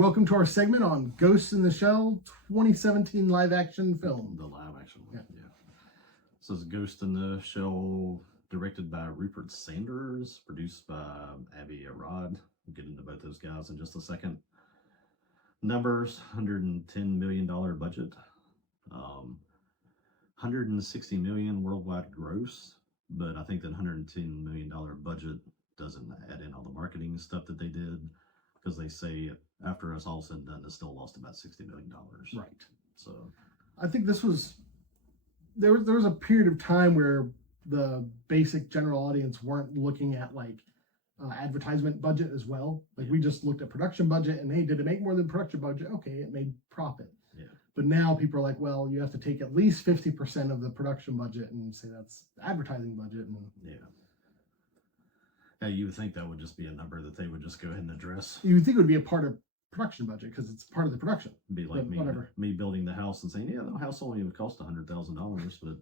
welcome to our segment on Ghost in the Shell 2017 live action film. The live action one, yeah. So it's Ghost in the Shell, directed by Rupert Sanders, produced by Avi Arad. We'll get into both those guys in just a second. Numbers, $110 million budget, 160 million worldwide gross, but I think that $110 million budget doesn't add in all the marketing stuff that they did, because they say after it's all said and done, it still lost about $60 million. Right. So I think this was, there was a period of time where the basic general audience weren't looking at like advertisement budget as well. Like we just looked at production budget and hey, did it make more than production budget? Okay, it made profit. Yeah. But now people are like, well, you have to take at least 50% of the production budget and say that's advertising budget. And yeah. Yeah, you would think that would just be a number that they would just go ahead and address. You would think it would be a part of production budget because it's part of the production. It'd be like me building the house and saying, yeah, the house only would cost $100,000, but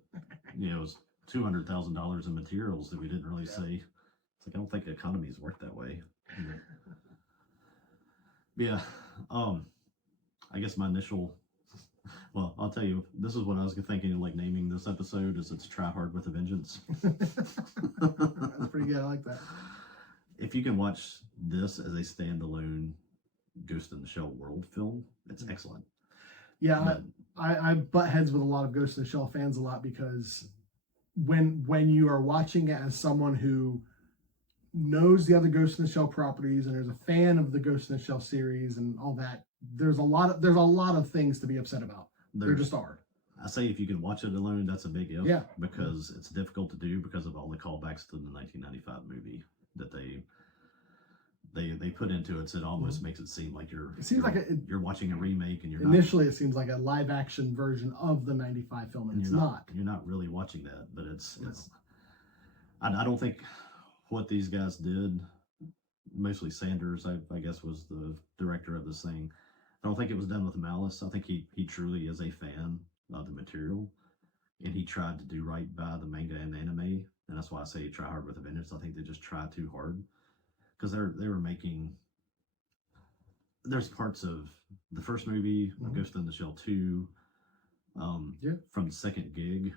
you know, it was $200,000 in materials that we didn't really say. It's like I don't think the economy is worked that way. Yeah. I guess my initial, well, I'll tell you, this is what I was thinking of like naming this episode is it's Try Hard with a Vengeance. That's pretty good. I like that. If you can watch this as a standalone Ghost in the Shell world film, it's excellent. Yeah, I butt heads with a lot of Ghost in the Shell fans a lot because when you are watching it as someone who knows the other Ghost in the Shell properties and there's a fan of the Ghost in the Shell series and all that, there's a lot of things to be upset about. There just are. I say if you can watch it alone, that's a big if. Yeah. Because it's difficult to do because of all the callbacks to the 1995 movie that they put into it. So it almost makes it seem like you're watching a remake and you're initially it seems like a live action version of the 95 film and it's not. You're not really watching that, but it's I don't think what these guys did, mostly Sanders, I guess was the director of this thing. I don't think it was done with malice. I think he truly is a fan of the material, and he tried to do right by the manga and anime, and that's why I say Try Hard with a Vengeance. I think they just tried too hard, because they were making, there's parts of the first movie, Ghost in the Shell 2, from the second gig,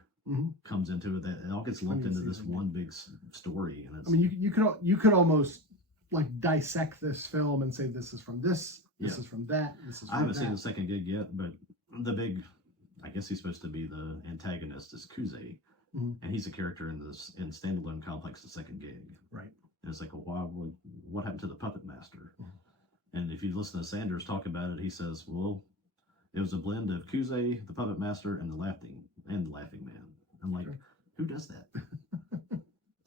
comes into it, that it all gets lumped into this one big story, and it's, I mean, you could almost like dissect this film and say this is from this is from that, this is from I haven't seen the second gig yet, but the big, I guess he's supposed to be the antagonist, is Kuze, and he's a character in Standalone Complex, the second gig. Right. And it's like, well, what happened to the puppet master? And if you listen to Sanders talk about it, he says, well, it was a blend of Kuze, the puppet master, and the laughing man. I'm like, who does that?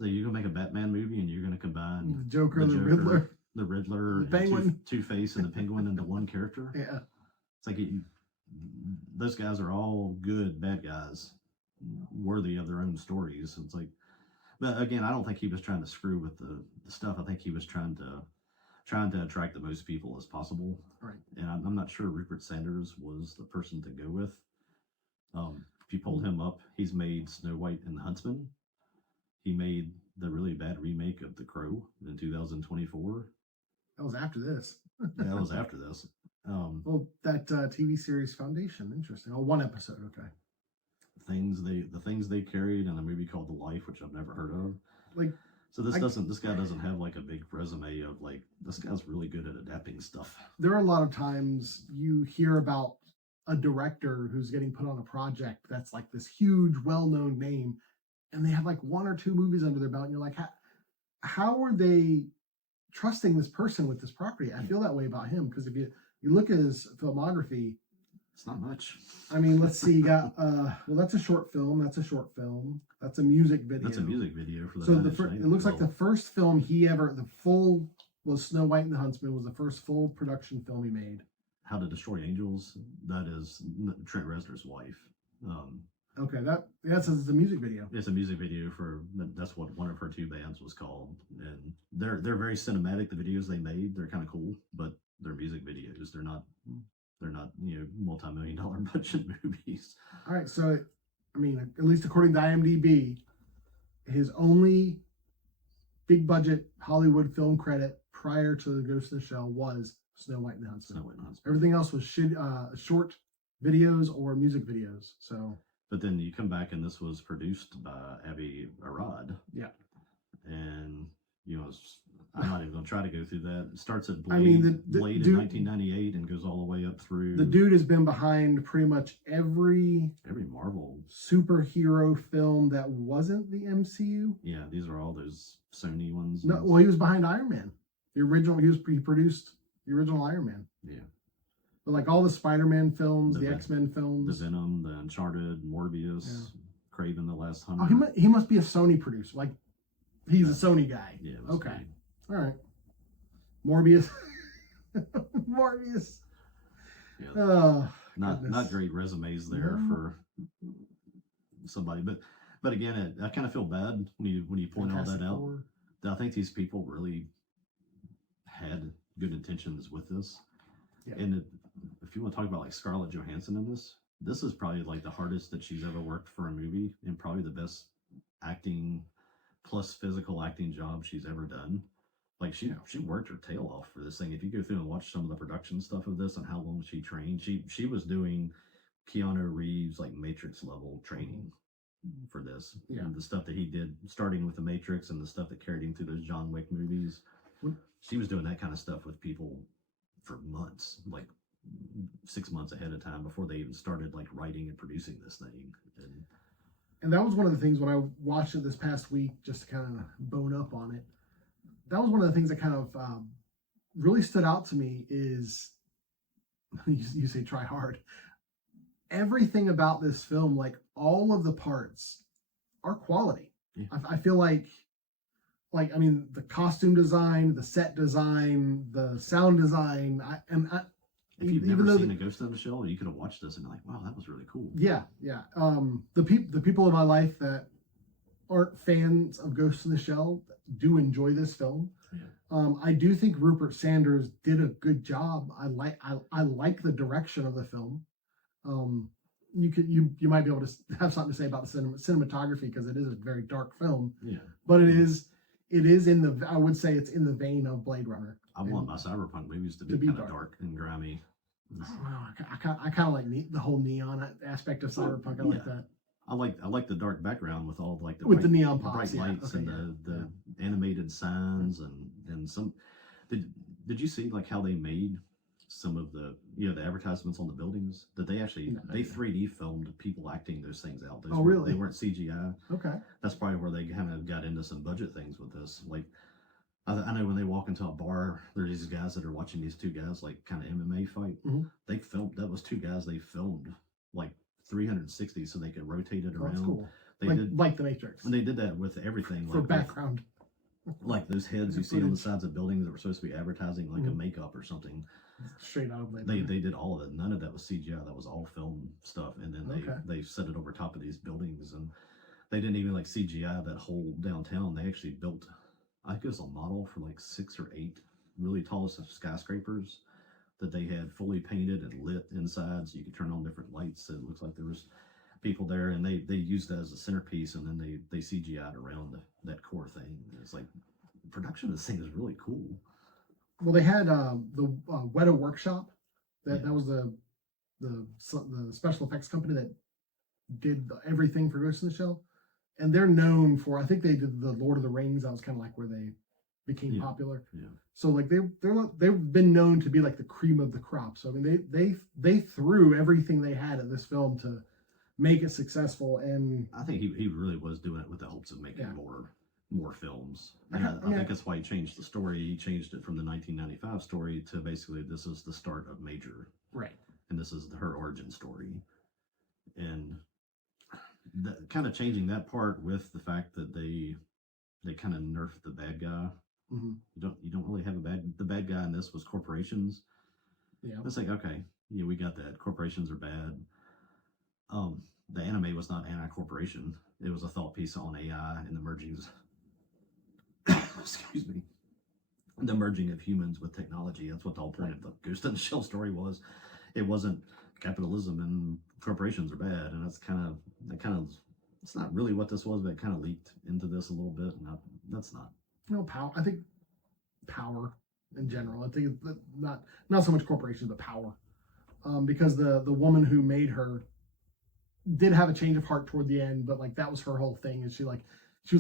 So you're gonna make a Batman movie and you're gonna combine the Joker, the Riddler, the Penguin, Two-Face, and the Penguin into one character? Yeah. It's like those guys are all good bad guys, worthy of their own stories. It's like, but again, I don't think he was trying to screw with the stuff. I think he was trying to attract the most people as possible. Right. And I'm not sure Rupert Sanders was the person to go with. If you pulled him up, he's made Snow White and the Huntsman. He made the really bad remake of The Crow in 2024. That was after this. Yeah, that was after this. Well, that TV series Foundation, interesting. Oh, one episode, okay. The things they carried in a movie called The Life, which I've never heard of. Like, so this guy doesn't have like a big resume of like, this guy's really good at adapting stuff. There are a lot of times you hear about a director who's getting put on a project that's like this huge, well-known name, and they have like one or two movies under their belt, and you're like, how are they trusting this person with this property? I feel that way about him, because if you look at his filmography, it's not much. I mean, let's see, you got well, that's a short film. That's a music video. That's a music video for the. So it looks like the first film he ever, the full, was Snow White and the Huntsman, was the first full production film he made. How to Destroy Angels, that is Trent Reznor's wife. Okay, that's a music video. It's a music video that's what one of her two bands was called, and they're very cinematic. The videos they made, they're kind of cool, but they're music videos. They're not multi-million-dollar budget movies. All right, so I mean, at least according to IMDb, his only big budget Hollywood film credit prior to the Ghost in the Shell was Snow White and the Huntsman. Snow White and the Huntsman. Everything else was short videos or music videos. So, but then you come back and this was produced by Avi Arad. Yeah. And I'm not even going to try to go through that. It starts at Blade, I mean, Blade in 1998 and goes all the way up through. The dude has been behind pretty much every Marvel superhero film that wasn't the MCU. Yeah, these are all those Sony ones. No, well, he was behind Iron Man. The original, he produced the original Iron Man. Yeah. But like all the Spider-Man films, the X-Men films. The Venom, the Uncharted, Morbius, Craven, The Last Hunter. Oh, he must be a Sony producer. Like, he's a Sony guy. Yeah. Okay. All right. Morbius. Morbius. Yeah. Not great resumes there for somebody, but again, I kind of feel bad when you point all that out. I think these people really had good intentions with this. Yeah. And if you want to talk about like Scarlett Johansson in this is probably like the hardest that she's ever worked for a movie, and probably the best acting plus physical acting job she's ever done. Like she worked her tail off for this thing. If you go through and watch some of the production stuff of this and how long she trained, she was doing Keanu Reeves like Matrix level training for this. Yeah. And the stuff that he did starting with the Matrix and the stuff that carried him through those John Wick movies. She was doing that kind of stuff with people for months, like 6 months ahead of time before they even started like writing and producing this thing. And that was one of the things when I watched it this past week, just to kind of bone up on it. That was one of the things that kind of really stood out to me is, you say try hard. Everything about this film, like all of the parts, are quality. Yeah. I feel like I mean, the costume design, the set design, the sound design, if you've never seen a Ghost in the Shell, you could have watched this and be like, wow, that was really cool. Yeah, yeah. The people in my life that aren't fans of Ghost in the Shell do enjoy this film. Yeah. I do think Rupert Sanders did a good job. I like the direction of the film. You might be able to have something to say about the cinematography because it is a very dark film. Yeah. But it is in the, I would say it's in the vein of Blade Runner. I want my cyberpunk movies to be kind of dark and grimy. I kind of like the whole neon aspect of cyberpunk. I like that. I like the dark background with all like the neon pops, bright lights and the animated signs and some. Did you see like how they made some of the the advertisements on the buildings that they actually they 3D filmed people acting those things out. Really? They weren't CGI. Okay. That's probably where they kind of got into some budget things with this. Like I know when they walk into a bar, there's these guys that are watching these two guys like kind of MMA fight. Mm-hmm. They filmed that was two guys they filmed like 360 so they could rotate it around. That's cool. They did like the Matrix. And they did that with everything. For background. Like those heads you see on the sides of buildings that were supposed to be advertising like a makeup or something. Straight out of Blade. They did all of it. None of that was CGI. That was all film stuff. And then they set it over top of these buildings, and they didn't even like CGI that whole downtown. They actually built, I think it was a model for like 6 or 8 really tall skyscrapers that they had fully painted and lit inside, so you could turn on different lights. It looks like there was people there, and they used that as a centerpiece, and then they CGI'd around that core thing. It's like production of this thing is really cool. Well, they had the Weta Workshop. That was the special effects company that did everything for Ghost in the Shell, and they're known for. I think they did the Lord of the Rings. That was kind of like where they became popular. Yeah. So like they've been known to be like the cream of the crop. So I mean they threw everything they had in this film to make it successful, and I think he really was doing it with the hopes of making more films. And I think that's why he changed the story. He changed it from the 1995 story to basically this is the start of Major. Right. And this is her origin story. And kind of changing that part with the fact that they kind of nerfed the bad guy. Mm-hmm. You don't really have the bad guy in this was corporations. Yeah. It's like, okay, yeah, we got that. Corporations are bad. The anime was not anti-corporation. It was a thought piece on AI and the mergings. Excuse me. The merging of humans with technology. That's what the whole point of the Ghost in the Shell story was. It wasn't capitalism and corporations are bad, and it's it's not really what this was, but it kind of leaked into this a little bit. And that's not. Power. I think power in general. I think it's not so much corporations, but power. Because the woman who made her did have a change of heart toward the end, but like that was her whole thing. And she was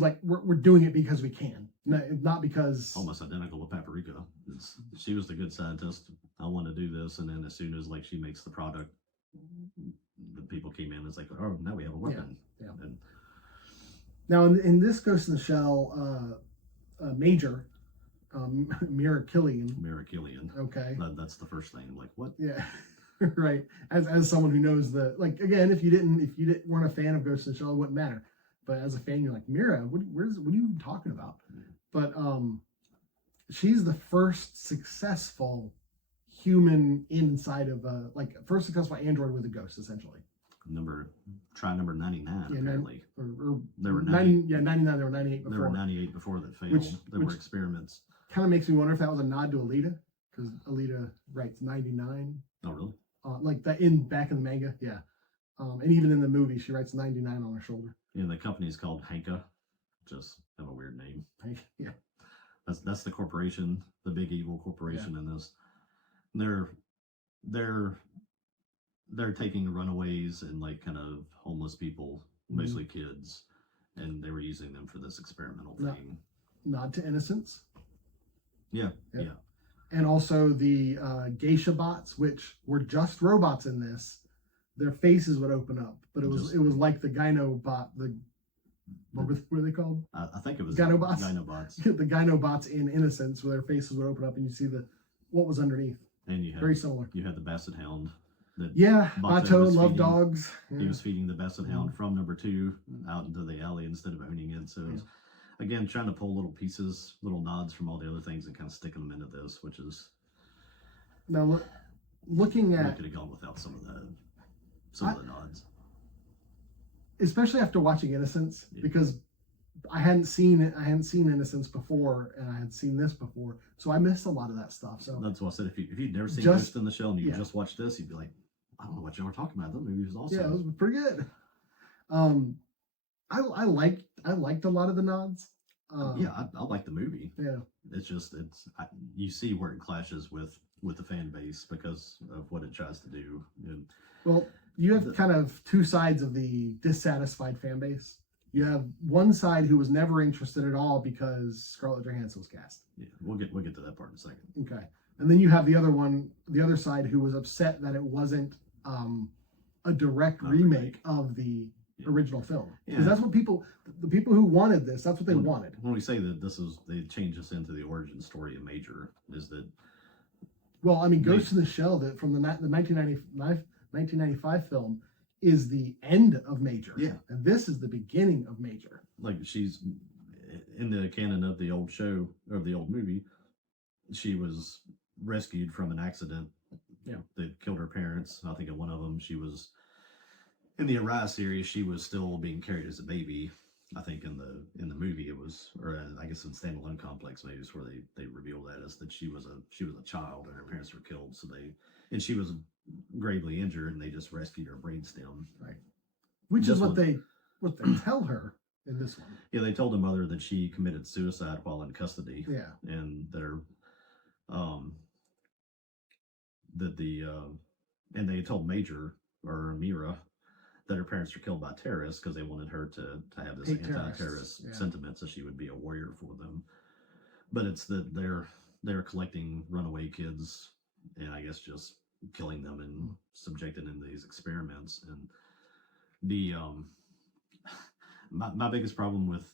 like, we're doing it because we can, not because almost identical with Paprika. She was the good scientist. I want to do this, and then as soon as like she makes the product, the people came in. It's like, oh, now we have a weapon. Yeah. And now in this Ghost in the Shell, Major, Mira Killian. Okay, that's the first thing. I'm like, what? Yeah. Right. As someone who knows like again, if you weren't a fan of Ghost in the Shell, it wouldn't matter. But as a fan, you're like, Mira, what are you even talking about? But she's the first successful human inside of first successful android with a ghost, essentially. Number 99, yeah, apparently. Or there were 99. There were 98 before. There were 98 before that failed. There were experiments. Kind of makes me wonder if that was a nod to Alita, because Alita writes 99. Oh, really? Like that back in the manga, yeah. And even in the movie, she writes 99 on her shoulder. And the company's called Hanka, just have a weird name. Yeah. That's the corporation, the big evil corporation in this. They're taking runaways and like kind of homeless people, mostly kids, and they were using them for this experimental thing. Nod to Innocence. Yeah, Yep. yeah. And also the geisha bots, which were just robots in this. Their faces would open up, but it was like the Gyno bot. What were they called? I think it was Gynobots. Gynobots. The Gynobots in Innocence, where their faces would open up and you see what was underneath. And you had very similar. You had the Basset Hound. Bato loved dogs. Yeah. He was feeding the Basset Hound from number 2 out into the alley instead of owning it. So, it was, again, trying to pull little pieces, little nods from all the other things and kind of sticking them into this, which is. Now, looking at. We could have gone without some of the nods. Especially after watching Innocence, because I hadn't seen Innocence before, and I had seen this before, so I missed a lot of that stuff. So that's why I said if you'd never seen Ghost in the Shell and you just watched this, you'd be like, I don't know what y'all were talking about. That movie was awesome. Yeah, it was pretty good. I liked a lot of the nods. I like the movie. Yeah, it's just you see where it clashes with the fan base because of what it tries to do. And well, you have kind of two sides of the dissatisfied fan base. You have one side who was never interested at all because Scarlett Johansson was cast. Yeah, we'll get to that part in a second. Okay, and then you have the other side who was upset that it wasn't a direct remake of the original film, because that's what the people who wanted this, that's what they wanted. When we say that they changed this into the origin story of Major, is that Ghost in the Shell from the 1995 film is the end of Major. Yeah. And this is the beginning of Major. Like, she's in the canon of the old show or the old movie, she was rescued from an accident that killed her parents. I think in one of them she was in the Arise series, she was still being carried as a baby. I think in the movie it was, or I guess in Standalone Complex maybe it's where they revealed that as that she was a child and her parents were killed. And she was gravely injured and they just rescued her brainstem. Right. Which is what they tell her in this one. Yeah, they told the mother that she committed suicide while in custody. Yeah. And and they told Major or Mira that her parents were killed by terrorists because they wanted her to have this anti-terrorist sentiment, so she would be a warrior for them. But it's that they're collecting runaway kids and I guess just killing them and subjecting them to these experiments. And the my biggest problem with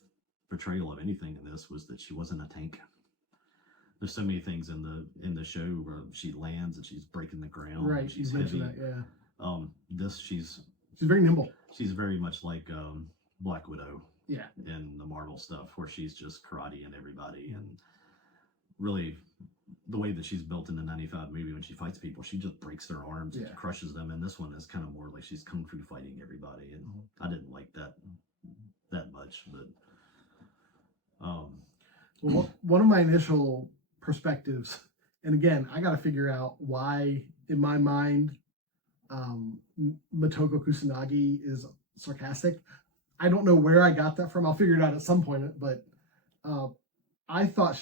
portrayal of anything in this was that she wasn't a tank. There's so many things in the show where she lands and she's breaking the ground. Right, she's heavy. That, yeah. She's very nimble. She's very much like Black Widow. Yeah. In the Marvel stuff, where she's just karateing everybody, and really the way that she's built in the 95 movie when she fights people, she just breaks their arms and crushes them. And this one is kind of more like she's kung fu fighting everybody, and I didn't like that much. But well, one of my initial perspectives, and again, I got to figure out why in my mind Motoko Kusanagi is sarcastic. I don't know where I got that from. I'll figure it out at some point, but I thought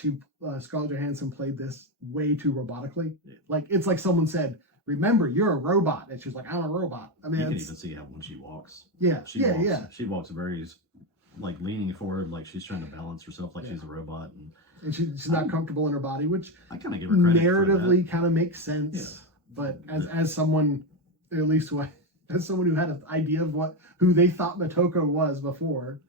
Scarlett Johansson played this way too robotically. Yeah. Like it's like someone said, "Remember, you're a robot," and she's like, "I'm a robot." I mean, you can even see how when she walks. Yeah, She walks very like leaning forward, like she's trying to balance herself, like she's a robot, and she's not comfortable in her body, which I kind of give her credit narratively kind of makes sense. Yeah. But as someone, at least as someone who had an idea of who they thought Motoko was before,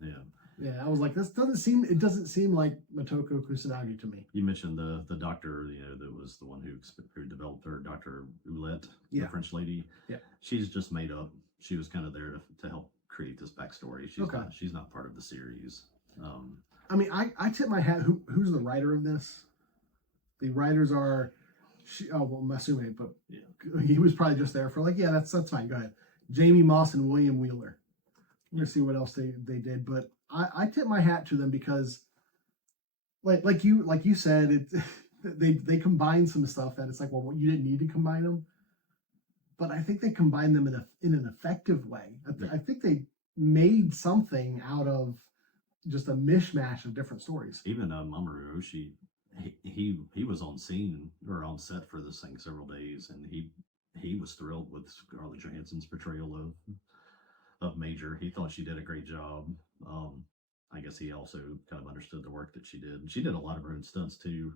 I was like, it doesn't seem like Motoko Kusanagi to me. You mentioned the doctor, that was the one who developed her, Dr. Oulette, the French lady. Yeah. She's just made up. She was kind of there to help create this backstory. She's not part of the series. I mean, I tip my hat. Who's the writer of this? The writers are, Masume, but he was probably just there for that's fine. Go ahead. Jamie Moss and William Wheeler. We're gonna see what else they did, but I tip my hat to them because, like you said, they combined some stuff that it's like, well, you didn't need to combine them, but I think they combined them in an effective way. I think they made something out of just a mishmash of different stories. Even Mamoru Oshii, he was on scene or on set for this thing several days, and he was thrilled with Scarlett Johansson's portrayal of Major. He thought she did a great job. I guess he also kind of understood the work that she did. She did a lot of her own stunts too.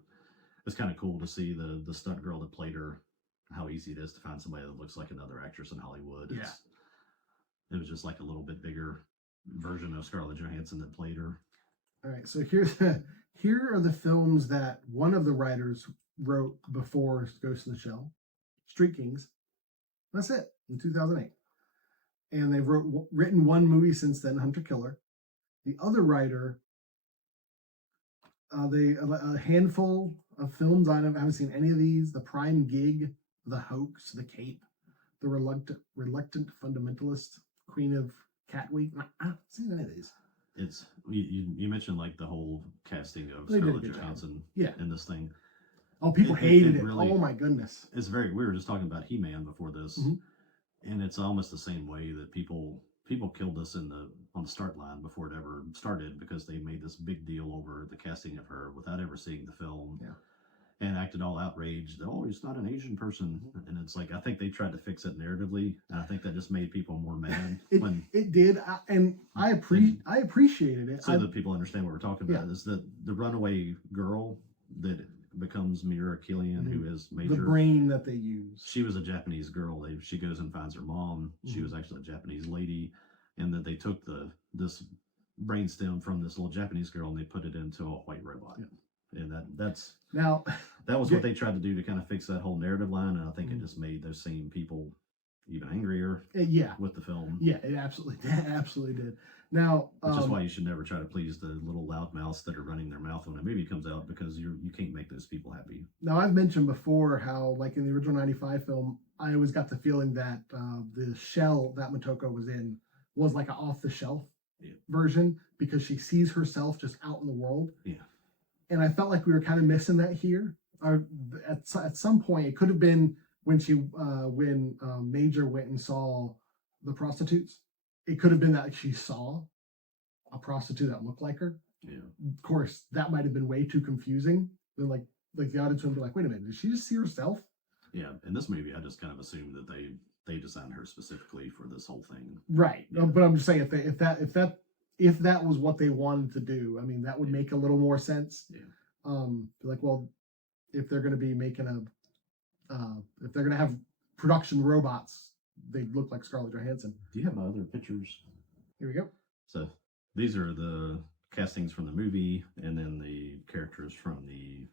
It's kind of cool to see the stunt girl that played her, how easy it is to find somebody that looks like another actress in Hollywood. It was just like a little bit bigger version of Scarlett Johansson that played her. All right, so here are the films that one of the writers wrote before Ghost in the Shell. Street Kings. That's it, in 2008. And they've written one movie since then, Hunter Killer. The other writer, a handful of films. I haven't seen any of these. The Prime Gig, The Hoax, The Cape, The Reluctant Fundamentalist, Queen of Catweek. I haven't seen any of these. It's you mentioned like the whole casting of Scarlett Johansson in this thing. Oh, people hated it. Really, oh my goodness. It's we were just talking about He-Man before this, and it's almost the same way that people killed us on the start line before it ever started because they made this big deal over the casting of her without ever seeing the film. And acted all outraged. Oh, he's not an Asian person, and it's like I think they tried to fix it narratively, and I think that just made people more mad. It did, and I appreciated it. So that people understand what we're talking about is that the runaway girl that becomes Miura Killian, who is Major, the brain that they use. She was a Japanese girl. She goes and finds her mom. She was actually a Japanese lady, and that they took this brainstem from this little Japanese girl and they put it into a white robot. And that's that was what they tried to do to kind of fix that whole narrative line, and I think it just made those same people even angrier. With the film. Yeah, it absolutely did. Now, which is why you should never try to please the little loudmouths that are running their mouth when a movie comes out, because you can't make those people happy. Now, I've mentioned before how, like in the original '95 film, I always got the feeling that the shell that Motoko was in was like an off-the-shelf version because she sees herself just out in the world. And I felt like we were kind of missing that here. At some point, it could have been when Major went and saw the prostitutes. It could have been that she saw a prostitute that looked like her. Of course, that might have been way too confusing. Then, like the audience would be like, "Wait a minute, did she just see herself?" In this movie, I just kind of assumed that they designed her specifically for this whole thing. Right, but I'm just saying if that was what they wanted to do, I mean, that would make a little more sense. Like, well, if they're going to be making if they're going to have production robots, they look like Scarlett Johansson. Do you have my other pictures? Here we go. So these are the castings from the movie, and then the characters from the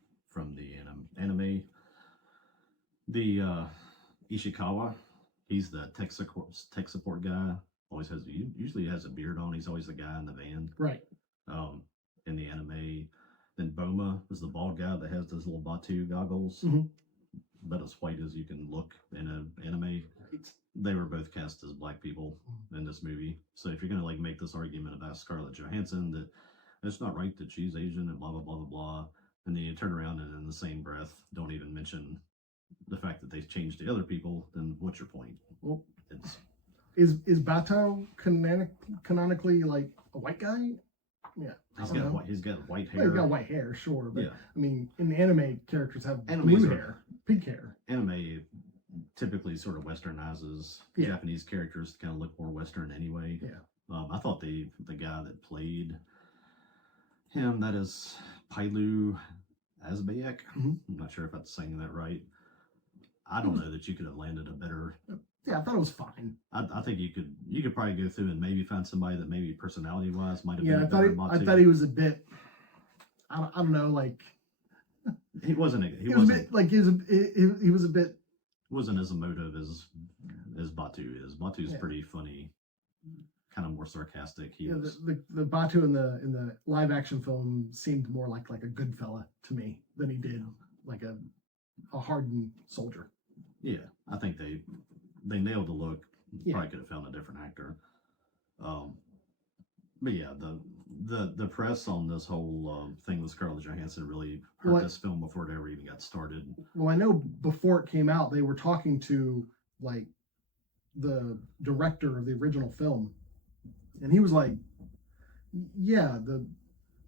anime. The Ishikawa, he's the tech support guy. Usually has a beard on. He's always the guy in the van. Right. In the anime. Then Boma is the bald guy that has those little Batu goggles. About as white as you can look in an anime. They were both cast as black people in this movie. So if you're gonna like make this argument about Scarlett Johansson that it's not right that she's Asian and blah blah blah blah blah, and then you turn around and in the same breath don't even mention the fact that they changed the other people, then what's your point? Well, Is Bato canonically like a white guy? Yeah, He's got white well, hair. he's got white hair, sure, but Yeah. I mean, in anime, characters have Animes blue are- hair, pink hair. Anime typically sort of westernizes Japanese characters to kind of look more Western anyway. Yeah. I thought the guy that played him, that is Pailu Asbayek. Mhm. I'm not sure if I'm saying that right. I don't know that you could have landed a better. Yeah, I thought it was fine. I think you could probably go through and maybe find somebody that maybe personality wise might have Yeah, been I thought he was a bit. I don't know, like he wasn't he was a bit like he was a bit. Wasn't as emotive as Batu is. Batu's Yeah. pretty funny, kind of more sarcastic. The Batu in the live action film seemed more like a good fella to me than he did like a hardened soldier. Yeah, I think they nailed the look. Yeah. Probably could have found a different actor. But yeah, the press on this whole thing with Scarlett Johansson really hurt this film before it ever even got started. Well, I know before it came out, they were talking to like the director of the original film, and he was like, "Yeah, the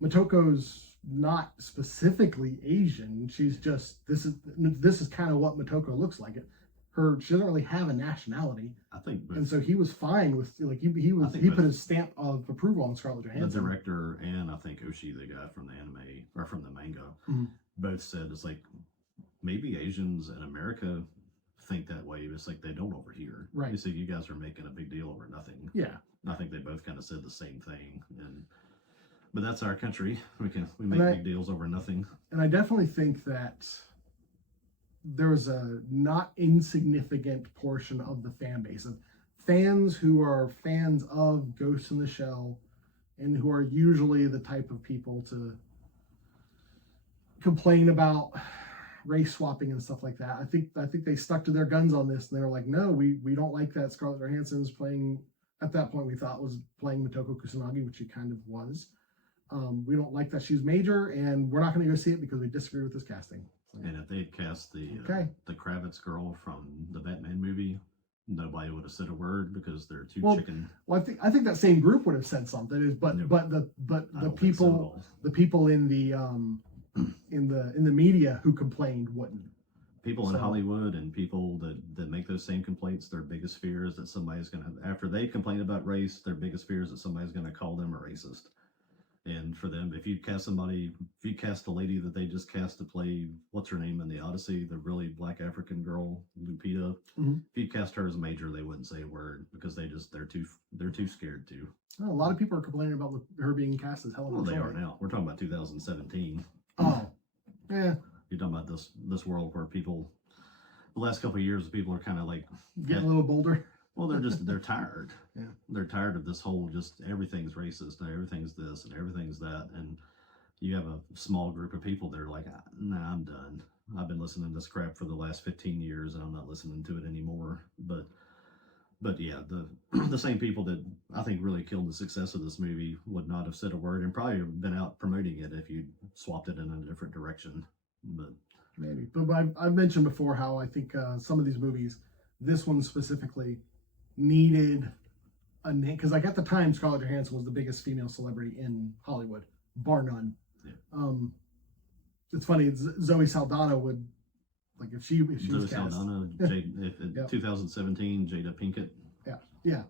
Motoko's not specifically Asian. She's just this is kind of what Motoko looks like. She doesn't really have a nationality." I think, and so he was fine with like he put his stamp of approval on Scarlett Johansson. The director and I think Oshii, the guy from the anime or from the manga, both said it's like maybe Asians in America think that way. It's like they don't over here. Right. You see, you guys are making a big deal over nothing. Yeah. I think they both kind of said the same thing, but that's our country. We make big deals over nothing. And I definitely think that there was a not insignificant portion of the fan base of fans who are fans of Ghost in the Shell and who are usually the type of people to complain about race swapping and stuff like that. I think they stuck to their guns on this and they were like, no, we don't like that Scarlett Johansson's playing, at that point we thought was playing Motoko Kusanagi, which she kind of was. We don't like that she's major, and we're not going to go see it because we disagree with this casting. And if they'd cast the Kravitz girl from the Batman movie, nobody would have said a word because they're too chicken. Well, I think that same group would have said something. But the people in the in the media who complained wouldn't. People in Hollywood and people that make those same complaints, their biggest fear is that somebody's going to, after they complain about race, their biggest fear is that somebody's going to call them a racist. And for them, if you cast a lady that they just cast to play, what's her name in the Odyssey, the really black African girl, Lupita, if you cast her as major, they wouldn't say a word because they're too scared to. Well, a lot of people are complaining about her being cast as Helen. Well, they are now. We're talking about 2017. Oh, yeah. You're talking about this world where people, the last couple of years, people are kind of like getting a little bolder. Well, they're tired. Yeah. They're tired of this whole just everything's racist and everything's this and everything's that. And you have a small group of people that are like, nah, I'm done. I've been listening to this crap for the last 15 years and I'm not listening to it anymore. But yeah, the same people that I think really killed the success of this movie would not have said a word and probably been out promoting it if you swapped it in a different direction. But maybe. But I've mentioned before how I think some of these movies, this one specifically, needed a name, because like at the time Scarlett Johansson was the biggest female celebrity in Hollywood, bar none. Yeah. It's funny, Zoe Saldana would, like if she was cast. Saldana, 2017, Jada Pinkett. Yeah.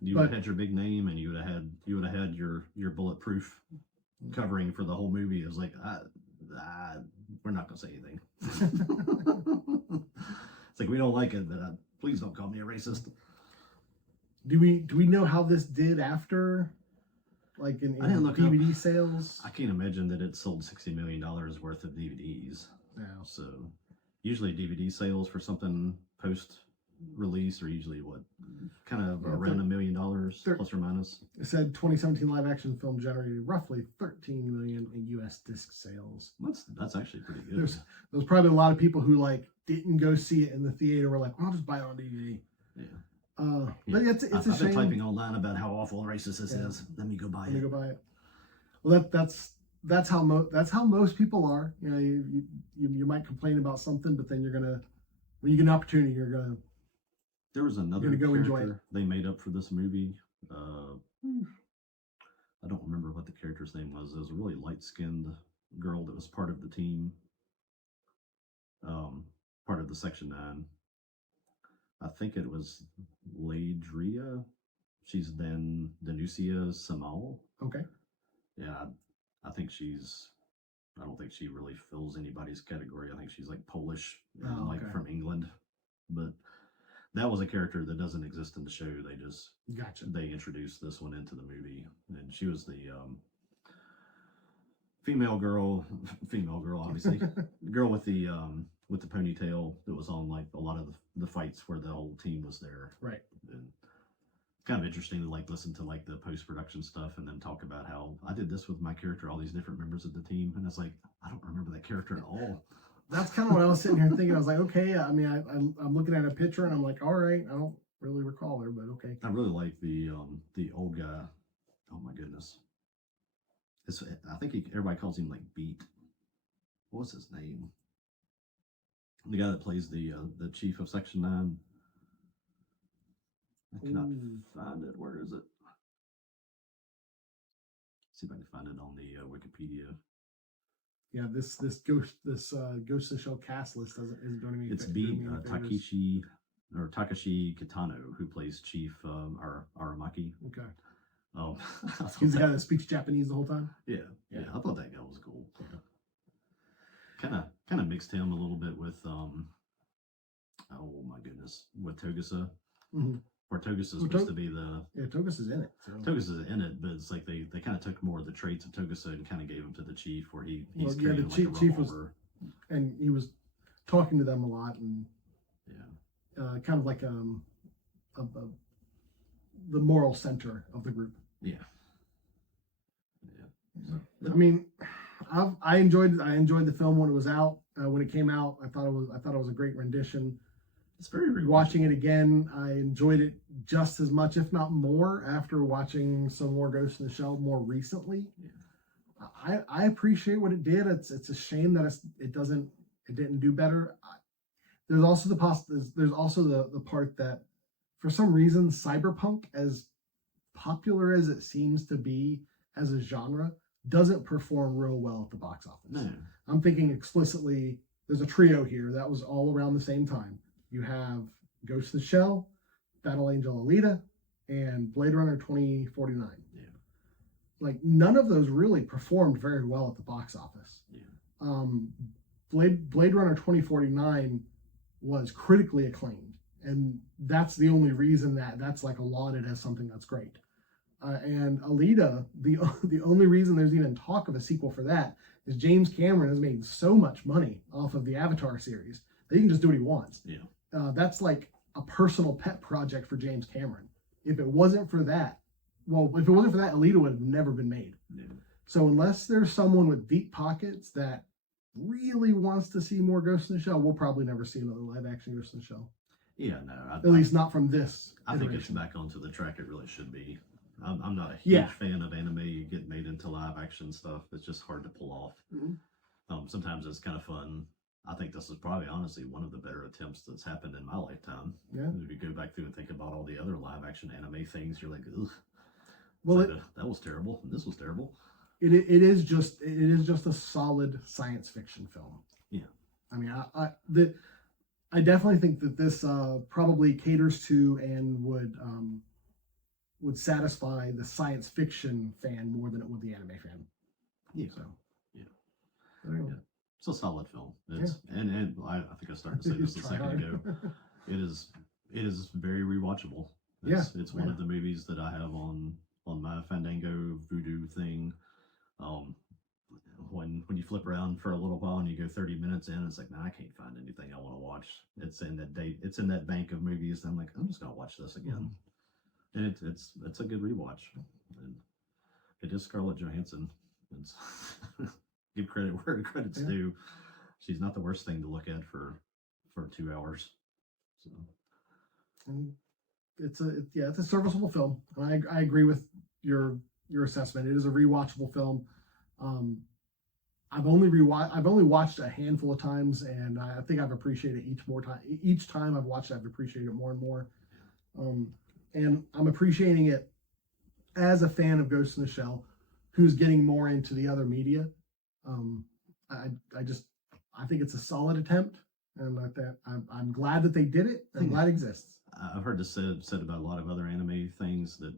You would have had your big name and you would have had your bulletproof covering for the whole movie. It was like we're not gonna say anything. It's like we don't like it, but please don't call me a racist. Do we know how this did after, like in DVD sales? I can't imagine that it sold $60 million worth of DVDs. Yeah. So usually DVD sales for something post release are usually kind of around $1 million plus or minus. It said 2017 live action film generated roughly 13 million in US disc sales. That's actually pretty good. There's probably a lot of people who like didn't go see it in the theater, were like, I'll just buy it on DVD. Yeah. But it's a shame. I've been typing online about how awful and racist this is. Let me go buy it. Well, that's how most people are. You know, you might complain about something, but then when you get an opportunity, you're gonna. There was another character they made up for this movie. I don't remember what the character's name was. It was a really light-skinned girl that was part of the team, part of the Section 9. I think it was Ladria. She's then Danusia Samal. Okay. Yeah, I think I don't think she really fills anybody's category. I think she's like Polish and like from England. But that was a character that doesn't exist in the show. They introduced this one into the movie, and she was the female girl, obviously, girl with the ponytail that was on like a lot of the fights where the whole team was there. Right. And kind of interesting to like listen to like the post-production stuff and then talk about how I did this with my character, all these different members of the team, and it's like I don't remember that character at all. That's kind of what I was sitting here thinking. I was like, okay, I mean, I'm looking at a picture and I'm like, all right, I don't really recall her, but okay. I really like the old guy. Oh my goodness. I think everybody calls him like Beat. What's his name? The guy that plays the chief of Section 9. I cannot find it. Where is it? See if I can find it on the Wikipedia. Yeah, this Ghost in the Shell cast list isn't doing me. It's Beat Takashi Kitano, who plays Chief Aramaki. Okay. He's the guy that speaks Japanese the whole time. Yeah. I thought that guy was cool. Kind of mixed him a little bit with oh my goodness, with Togusa. Mm-hmm. Where Togusa is supposed to be Togusa's in it. So. Togusa's in it, but it's like they kind of took more of the traits of Togusa and kind of gave them to the chief, where he's carrying the like chief was, and he was talking to them a lot, and kind of like the moral center of the group. Yeah. So, I mean, I enjoyed the film when it was out. When it came out, I thought it was a great rendition. It's very rewatchable. Watching it again, I enjoyed it just as much, if not more, after watching some more Ghost in the Shell more recently. Yeah. I appreciate what it did. It's a shame that it didn't do better. There's also the part that for some reason cyberpunk, as popular as it seems to be as a genre, doesn't perform real well at the box office. No. I'm thinking explicitly. There's a trio here that was all around the same time. You have Ghost in the Shell, Battle Angel Alita, and Blade Runner 2049. Yeah. Like, none of those really performed very well at the box office. Yeah. Blade Runner 2049 was critically acclaimed, and that's the only reason that's like lauded as something that's great. And Alita, the only reason there's even talk of a sequel for that is James Cameron has made so much money off of the Avatar series that he can just do what he wants. Yeah. That's like a personal pet project for James Cameron. If it wasn't for that, Alita would have never been made. Yeah. So unless there's someone with deep pockets that really wants to see more Ghost in the Shell, we'll probably never see another live action Ghost in the Shell. Yeah, no. At least not from this. I think it's back onto the track it really should be. I'm not a huge fan of anime getting made into live action stuff. It's just hard to pull off. Mm-hmm. Sometimes it's kind of fun. I think this is probably honestly one of the better attempts that's happened in my lifetime. Yeah. If you go back through and think about all the other live action anime things, you're like, ugh. Well, that was terrible. And this was terrible. It is just a solid science fiction film. Yeah. I mean, I definitely think that this probably caters to and would satisfy the science fiction fan more than it would the anime fan. Yeah. So, yeah. It's a solid film. And I think I started to say this a second ago. It is very rewatchable. It's one of the movies that I have on my Fandango Voodoo thing. When you flip around for a little while and you go 30 minutes in, it's like, I can't find anything I want to watch. It's in that bank of movies. And I'm like, I'm just gonna watch this again. Mm-hmm. And it's a good rewatch. And it is Scarlett Johansson. Give credit where credit's due. She's not the worst thing to look at for 2 hours. So, and it's a serviceable film. I agree with your assessment. It is a rewatchable film. I've only watched a handful of times, and I think I've appreciated it each time I've watched it, I've appreciated it more and more. And I'm appreciating it as a fan of Ghost in the Shell, who's getting more into the other media. I think it's a solid attempt, and like that, I'm glad that they did it. I'm glad it exists. I've heard this said about a lot of other anime things, that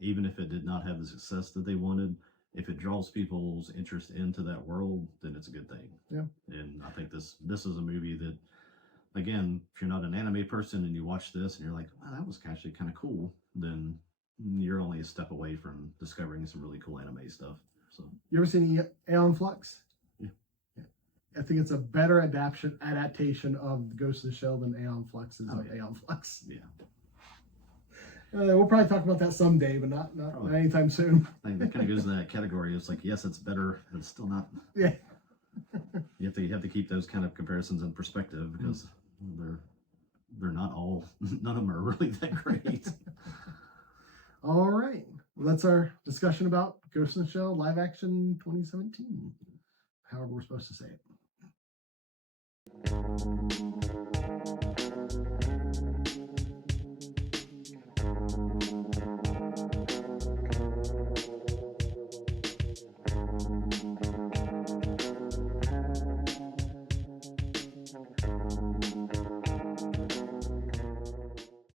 even if it did not have the success that they wanted, if it draws people's interest into that world, then it's a good thing. Yeah. And I think this is a movie that, again, if you're not an anime person and you watch this and you're like, wow, that was actually kind of cool, then you're only a step away from discovering some really cool anime stuff. So, you ever seen Aeon Flux? Yeah. I think it's a better adaptation of Ghost in the Shell than Aeon Flux is Aeon Flux. Yeah. We'll probably talk about that someday, but not anytime soon. I think that kind of goes in that category. It's like, yes, it's better, but it's still not. Yeah. You have to keep those kind of comparisons in perspective, because they're not all, none of them are really that great. All right. Well, that's our discussion about Ghost in the Shell live action 2017. However we're supposed to say it.